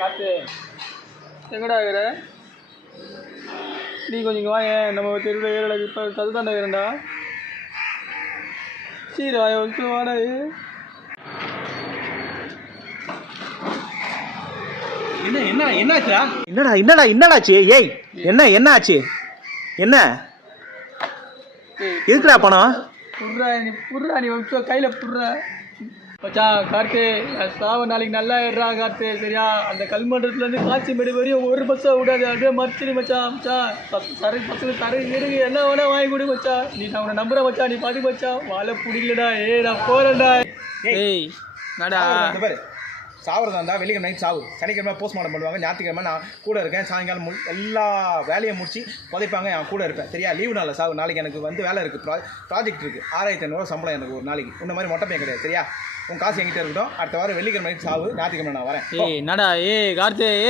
காத்து எங்கடா இருக்கிற? நீ கொஞ்சம் வாங்க நம்ம தெருவில் ஏழு இப்போ கதுதாண்டா இருக்கிறேன்டா சீரா வாடா. என்ன என்ன என்னாச்சா என்னடா என்னடா என்னடாச்சு? ஏய் என்ன என்ன? ஆச்சு என்ன எதுக்குடா பணம் புர்றா நீ புர்றா நீ கையில் புர்றா. மச்சான் கார்த்து சாவு நாளைக்கு நல்லா ஏறா கார்த்து சரியா? அந்த கல்மண்டலத்துலேருந்து காட்சி மேடு வரையும் ஒரு பஸ்ஸை விடாது. அப்படியே மறைச்சிடு மச்சான் மச்சான் தரை பத்து தரை இருக்கு. என்ன வேணா வாங்கி கொடு மச்சான் நீ நான் உன்னை நம்புற மச்சான் நீ பாத்து மச்சான் வாழை பிடிக்கலடா. ஏய் நான் ஏய் நடா இந்த பாரு. சாவறதா இருந்தா வெள்ளிக்கிழமை நைட் சாவு. சனிக்கிழமை போஸ்ட்மார்ட்டம் பண்ணுவாங்க. ஞாயிற்றுக்கிழமை நான் கூட இருக்கேன். சாயங்காலம் மு எல்லா வேலையை முடிச்சு புதைப்பாங்க என் கூட இருப்பேன். சரியா? லீவு நாளில் சாவு. நாளைக்கு எனக்கு வந்து வேலை இருக்குது ப்ரா ப்ராஜெக்ட் இருக்குது ஆறாயிரத்தி ஐநூறுவா சம்பளம் எனக்கு ஒரு நாளைக்கு. இந்த மாதிரி மொட்டை பையன் கிடையாது. சரியா? உன் காசு என்கிட்ட இருக்கட்டும். அடுத்த வாரம் வெள்ளிக்கிழமை சாவு ஞாயிற்றுக்கிழமை நான் வரேன். ஏய் நடா ஏய் கார்த்து ஏ